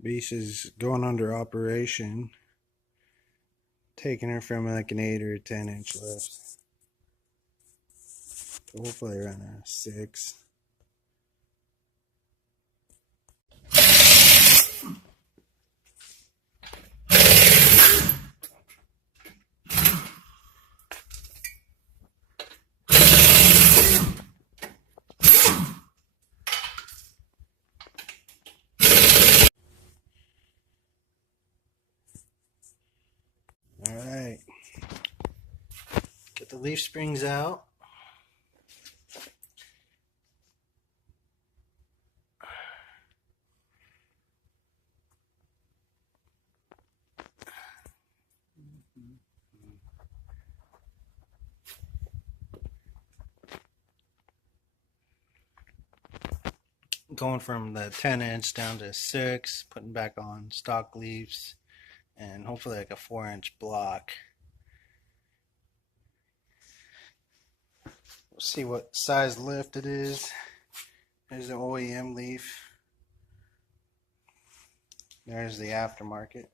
Beast is going under operation. Taking her from like an 8 or a 10-inch lift. So hopefully around a 6. Alright. Get the leaf springs out. Going from the 10-inch down to 6, putting back on stock leaves, and hopefully like a 4-inch block. We'll see what size lift it is. There's the OEM leaf. There's the aftermarket.